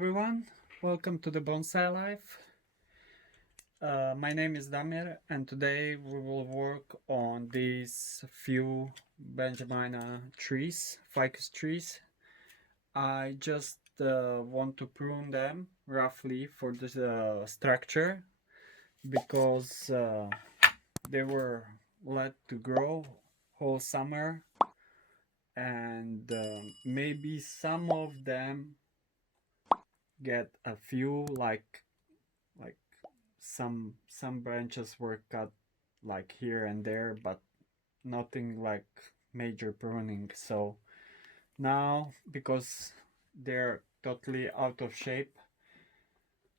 everyone, welcome to the Bonsai Life. My name is Damir and today we will work on these few benjamina trees, ficus trees. I just want to prune them roughly for the structure because they were let to grow whole summer and maybe some of them get a few like some branches were cut like here and there, but nothing like major pruning. So now, because they're totally out of shape,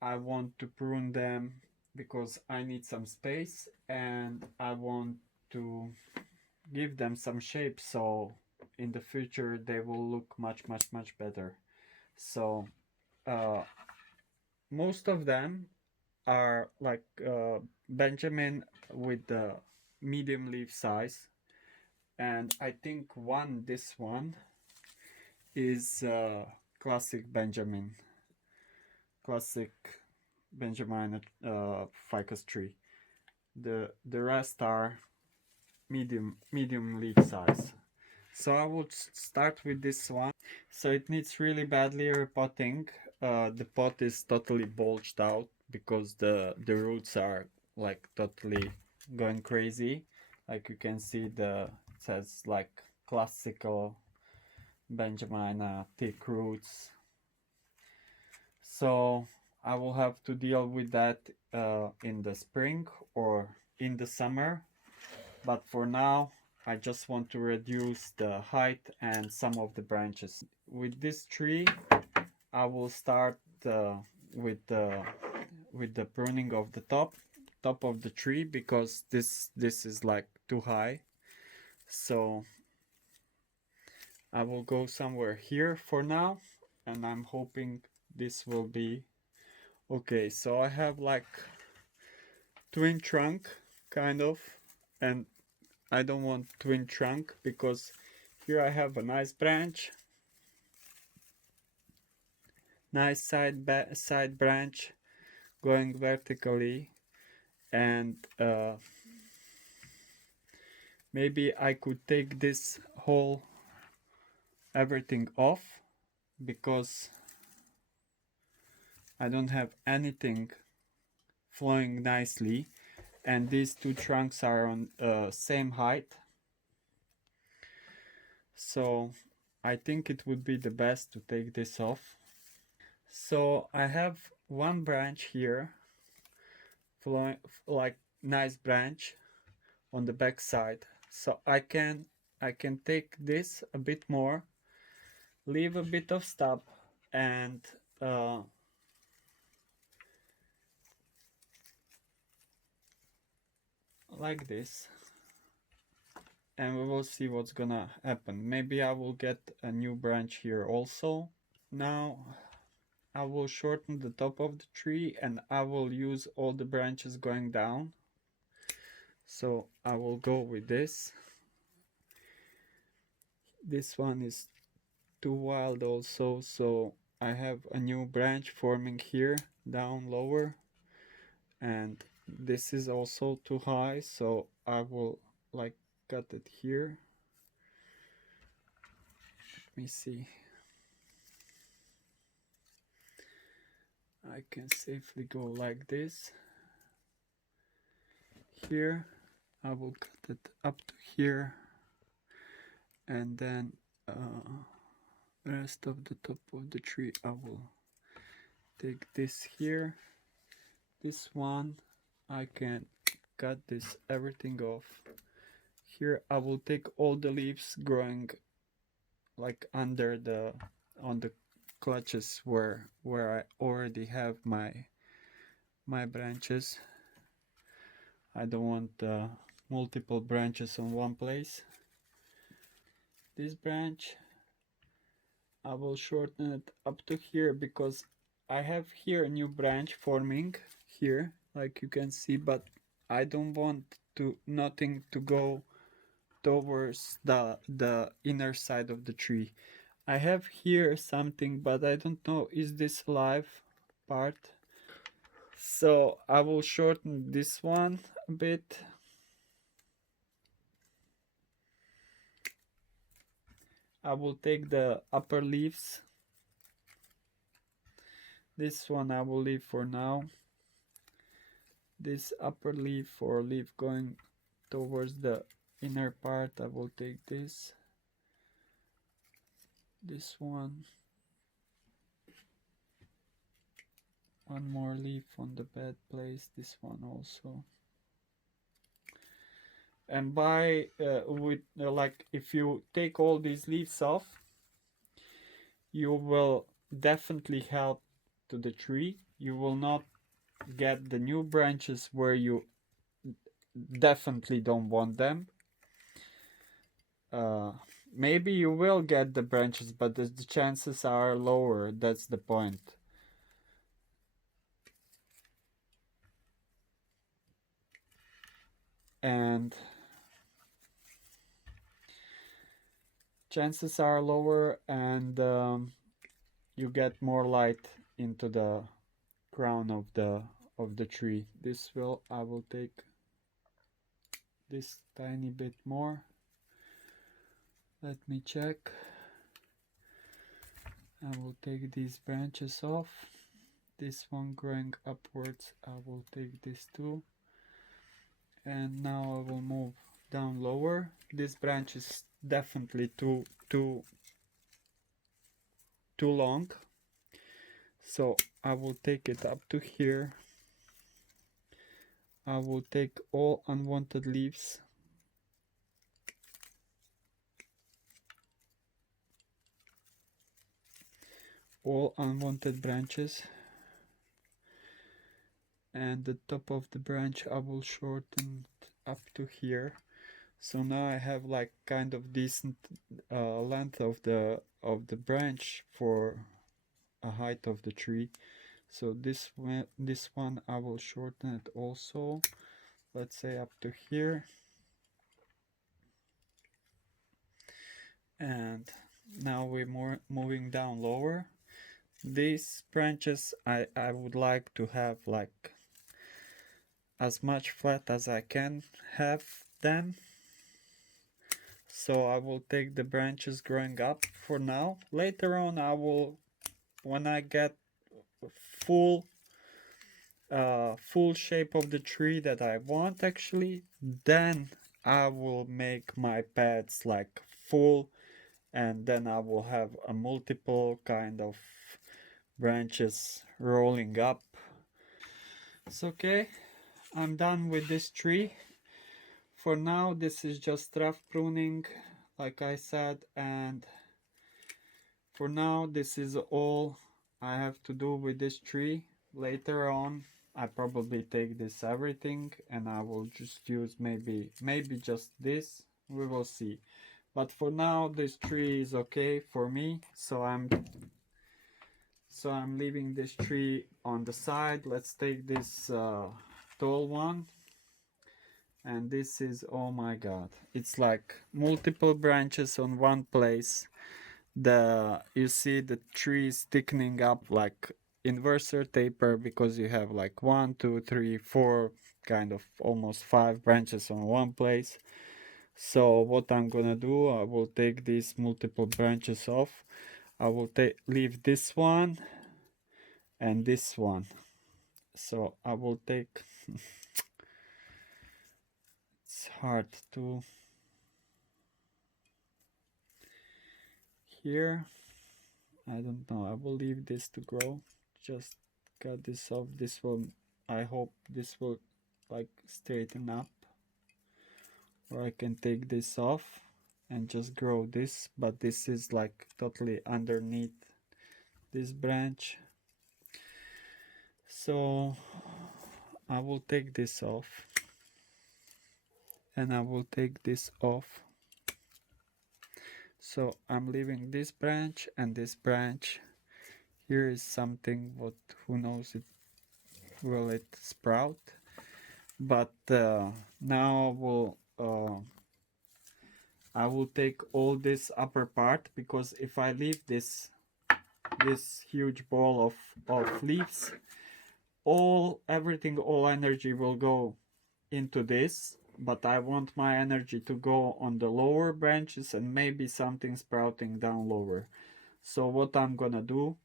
I want to prune them because I need some space and I want to give them some shape, so in the future they will look much better. So uh, most of them are like Benjamin with the medium leaf size, and I think this one is classic Benjamin, classic Benjamin ficus tree. The rest are medium leaf size. So I would start with this one. So it needs really badly repotting. The pot is totally bulged out because the roots are like totally going crazy. Like you can see, it says like classical benjamina thick roots. So I will have to deal with that in the spring or in the summer. But for now, I just want to reduce the height and some of the branches. With this tree, I will start with the pruning of the top of the tree because this is like too high. So I will go somewhere here for now, and I'm hoping this will be okay. So I have like twin trunk kind of, and I don't want twin trunk because here I have a nice branch, nice side branch going vertically, and maybe I could take this whole everything off because I don't have anything flowing nicely, and these two trunks are on same height. So I think it would be the best to take this off. So I have one branch here flowing like nice branch on the back side. So I can take this a bit more, leave a bit of stub, and like this, and we will see what's gonna happen. Maybe I will get a new branch here also. Now I will shorten the top of the tree and I will use all the branches going down. So I will go with this. This one is too wild also, so I have a new branch forming here down lower, and this is also too high, so I will like cut it here. Let me see. I can safely go like this. Here I will cut it up to here, and then rest of the top of the tree I will take this here. This one I can cut this everything off. Here I will take all the leaves growing like under on the clutches where I already have my branches. I don't want multiple branches on one place. This branch I will shorten it up to here because I have here a new branch forming here, like you can see, but I don't want nothing to go towards the inner side of the tree. I have here something, but I don't know, is this live part? So I will shorten this one a bit. I will take the upper leaves. This one I will leave for now. This upper leaf or leaf going towards the inner part, I will take this. This one. One more leaf on the bed place. This one also. And like if you take all these leaves off, you will definitely help to the tree. You will not get the new branches where you definitely don't want them. Maybe you will get the branches, but the chances are lower. That's the point. And chances are lower, and you get more light into the crown of the tree. I will take this tiny bit more. Let me check. I will take these branches off. This one growing upwards, I will take this too. And now I will move down lower. This branch is definitely too long. So I will take it up to here. I will take all unwanted leaves. All unwanted branches. And the top of the branch I will shorten up to here. So now I have like kind of decent length of the branch for a height of the tree. So this one I will shorten it also, let's say up to here. And now we're moving down lower. These branches I would like to have like as much flat as I can have them. So I will take the branches growing up for now. Later on I will, when I get full shape of the tree that I want actually, then I will make my pads like full, and then I will have a multiple kind of branches rolling up. It's okay, I'm done with this tree. For now this is just rough pruning, like I said, and for now this is all I have to do with this tree. Later on I probably take this everything and I will just use maybe just this, we will see. But for now this tree is okay for me, so I'm leaving this tree on the side. Let's take this tall one, and this is, oh my god, it's like multiple branches on one place. You see the tree is thickening up like inverser taper, because you have like 1, 2, 3, 4 kind of almost 5 branches on one place. So what I'm gonna do, I will take these multiple branches off. I will leave this one and this one. So I will take it's hard to here, I don't know, I will leave this to grow. Just cut this off. This will, I hope this will like straighten up, or I can take this off and just grow this, but this is like totally underneath this branch. So I will take this off, and I will take this off. So I'm leaving this branch and this branch. Here is something, what, who knows, it will it sprout. But now I will take all this upper part, because if I leave this huge ball of leaves, all energy will go into this, but I want my energy to go on the lower branches and maybe something sprouting down lower. So what I'm gonna do,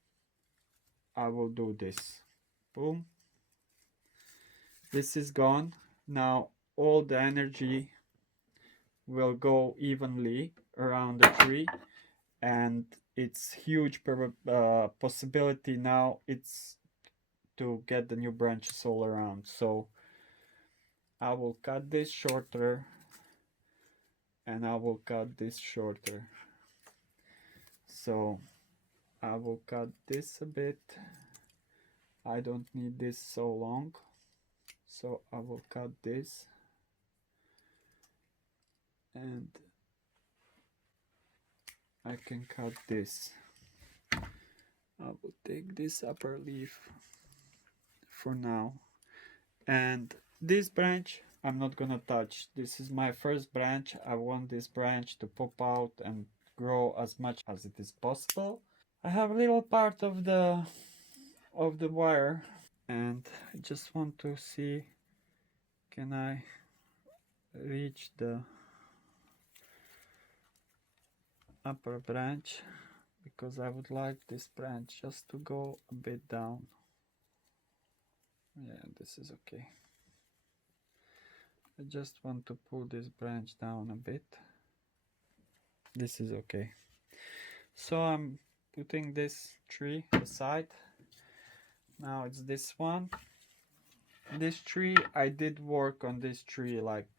I will do this. Boom. This is gone. Now all the energy will go evenly around the tree, and it's huge possibility now it's to get the new branches all around. So I will cut this shorter, and I will cut this shorter. So I will cut this a bit. I don't need this so long, so I will cut this, and I can cut this. I will take this upper leaf for now, and this branch I'm not gonna touch. This is my first branch. I want this branch to pop out and grow as much as it is possible. I have a little part of the wire, and I just want to see, can I reach the upper branch, because I would like this branch just to go a bit down. Yeah, this is okay. I just want to pull this branch down a bit. This is okay. So I'm putting this tree aside. Now it's this one. This tree, I did work on this tree like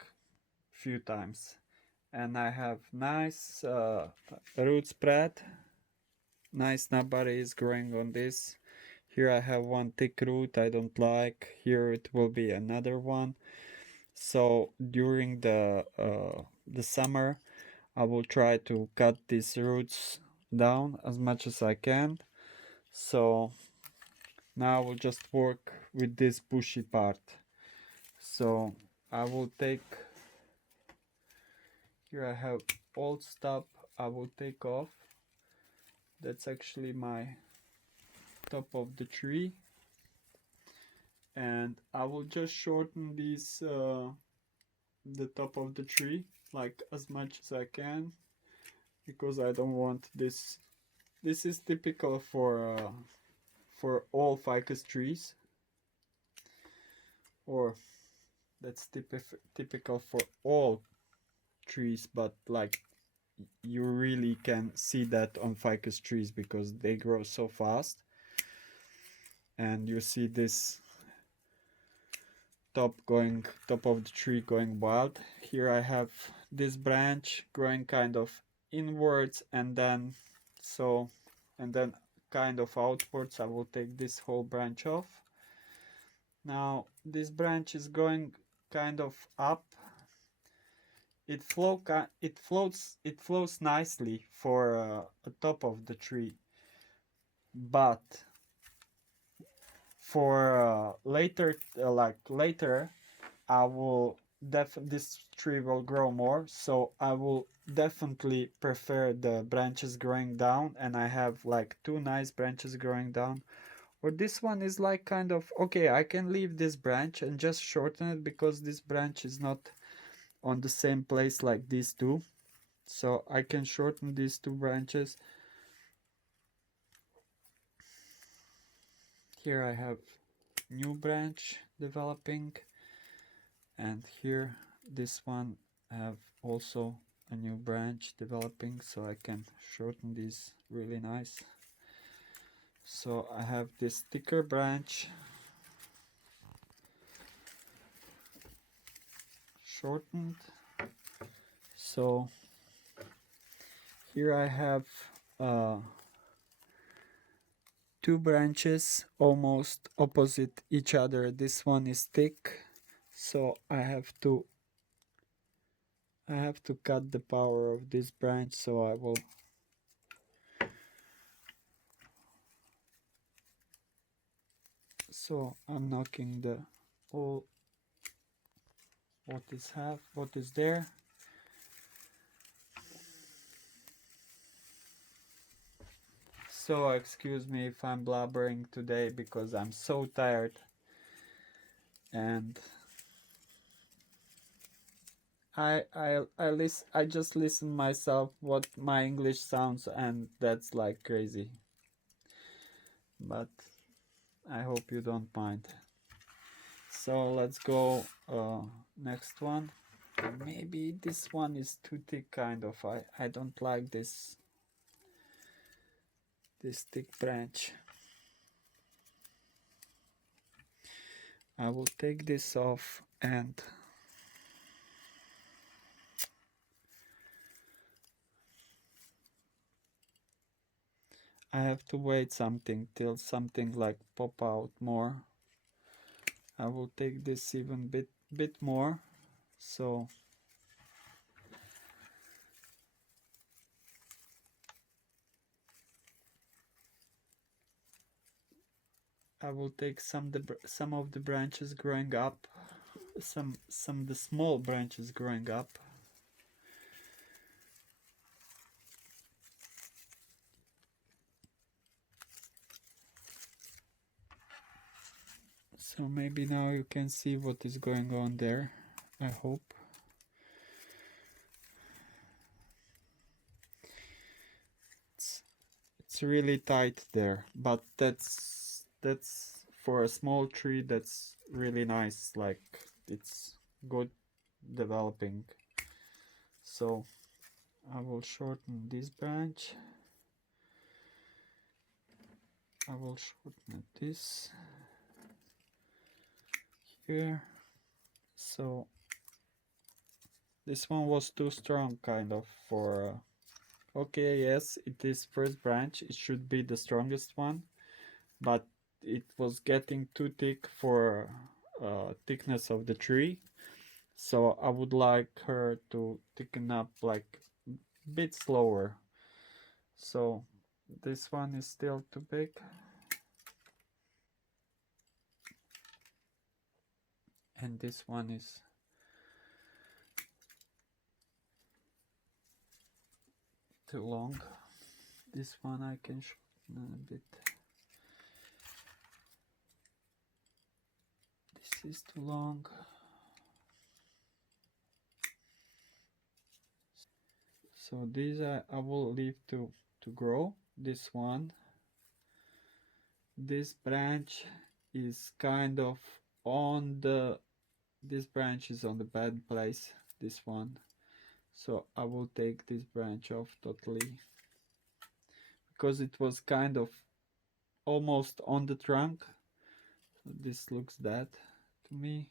few times, and I have nice root spread. Nice nabari is growing on this. Here I have one thick root I don't like. Here it will be another one. So during the summer, I will try to cut these roots down as much as I can. So now I will just work with this bushy part. So I will take, here I have old stuff I will take off. That's actually my top of the tree, and I will just shorten these the top of the tree like as much as I can, because I don't want this. This is typical for all ficus trees, or that's typical for all trees, but like you really can see that on ficus trees because they grow so fast. And you see this top of the tree going wild. Here I have this branch growing kind of inwards, and then kind of outwards. I will take this whole branch off. Now this branch is going kind of up. It flows nicely for a top of the tree, but for later, I will this tree will grow more, so I will definitely prefer the branches growing down, and I have like two nice branches growing down. Or this one is like kind of okay, I can leave this branch and just shorten it, because this branch is not on the same place like these two, so I can shorten these two branches. Here I have new branch developing, and here this one have also a new branch developing, so I can shorten these really nice. So I have this thicker branch shortened. So here I have two branches almost opposite each other. This one is thick, so I have to cut the power of this branch, so I will I'm knocking the all what is there. So excuse me if I'm blabbering today because I'm so tired and I just listen myself what my English sounds, and that's like crazy. But I hope you don't mind. So let's go next one. Maybe this one is too thick, kind of. I don't like this thick branch. I will take this off and I have to wait something till something like pop out more. I will take this even bit more, so I will take some of the branches growing up, some of the small branches growing up. So maybe now you can see what is going on there, I hope. It's really tight there, but that's for a small tree, that's really nice, like it's good developing. So I will shorten this branch. I will shorten this here. So this one was too strong, kind of, for okay, yes, it is first branch, it should be the strongest one, but it was getting too thick for thickness of the tree. So I would like her to thicken up like a bit slower. So this one is still too big. And this one is too long. This one I can shorten a bit. This is too long. So these I will leave to grow. This one, this branch is kind of on the, this branch is on the bad place, this one. So I will take this branch off totally, because it was kind of almost on the trunk. So this looks that to me.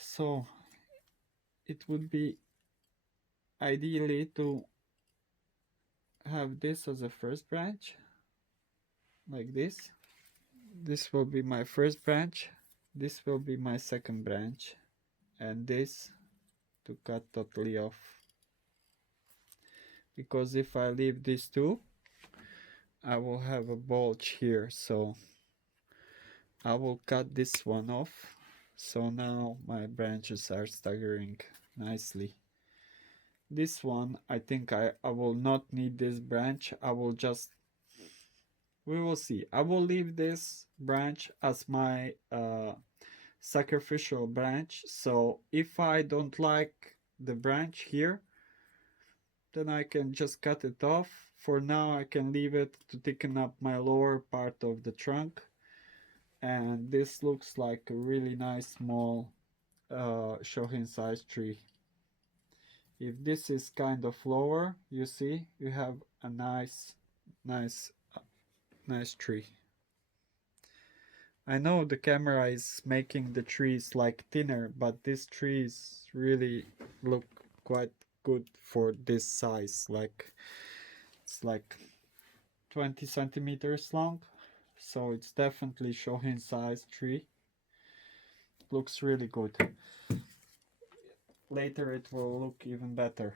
So it would be ideally to have this as a first branch, like this. This will be my first branch, this will be my second branch, and this to cut totally off. Because if I leave these two, I will have a bulge here, so I will cut this one off. So now my branches are staggering nicely. This one, I think I will not need this branch. I will just, we will see. I will leave this branch as my sacrificial branch. So if I don't like the branch here, then I can just cut it off. For now I can leave it to thicken up my lower part of the trunk. And this looks like a really nice small Shohin size tree. If this is kind of lower, you see, you have a nice tree. I know the camera is making the trees like thinner, but these trees really look quite good for this size. Like it's like 20 centimeters long, so it's definitely Shohin size tree. Looks really good. Later it will look even better.